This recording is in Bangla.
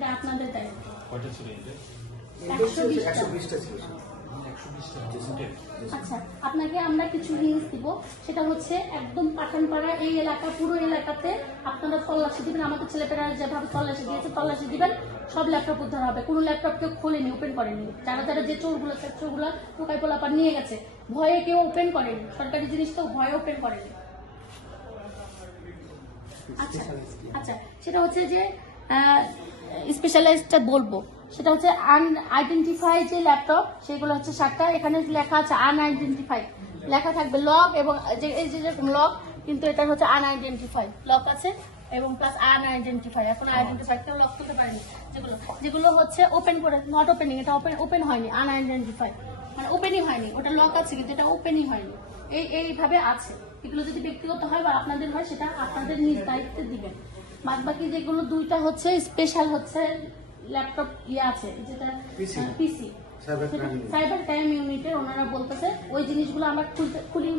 এটা আপনাদের দায়িত্ব। কয়টা ছিল এটা? 120টা ছিল। আচ্ছা, আপনাকে আমরা কিছু হিন্টস দিব, সেটা হচ্ছে একদম পাঠানপাড়া এই এলাকা, পুরো এলাকাতে আপনারা তল্লাশি দিবেন। আমাদের ছেলেপেরা যেভাবে তল্লাশি দিয়েছে তল্লাশি দিবেন, সব ল্যাপটপ উদ্ধার হবে। কোনো ল্যাপটপ কেউ খোলেনি, ওপেন করেনি। যারা যারা যে চোরগুলো টোকাই পোলাপান নিয়ে গেছে, ভয়ে কেউ ওপেন করেনি, সরকারি জিনিস তো ভয়ে ওপেন করেনি। আচ্ছা আচ্ছা, সেটা হচ্ছে যে স্পেশালাইজটা বলবো, সেটা হচ্ছে আনআইডেন্টিফাই যে ল্যাপটপ, সেগুলো হচ্ছে 7টা। এখানে লেখা আছে আনআইডেন্টিফাই, লেখা থাকবে লক, এবং এই যে যেরকম লক, কিন্তু এটা হচ্ছে আনআইডেন্টিফাই লক আছে, এবং প্লাস আনআইডেন্টিফাই। এখন আইডেন্টিফাই কেউ লক করতে পারেনি। যেগুলো হচ্ছে ওপেন করে, নট ওপেনিং, এটা ওপেন হয়নি, আনআইডেন্টিফাই মানে ওপেনই হয়নি, ওটা লক আছে কিন্তু এটা ওপেনই হয়নি, এইভাবে আছে। এগুলো যদি ব্যক্তিগত হয় বা আপনাদের হয়, সেটা আপনাদের নিজ দায়িত্বে দিবেন। বাদ বাকি যেগুলো 2টা হচ্ছে স্পেশাল হচ্ছে ল্যাপটপ আছে, যেটা পিসি সাইবার ক্রাইম ইউনিটের, ওনারা বলতেছে ওই জিনিসগুলো আমরা খুলি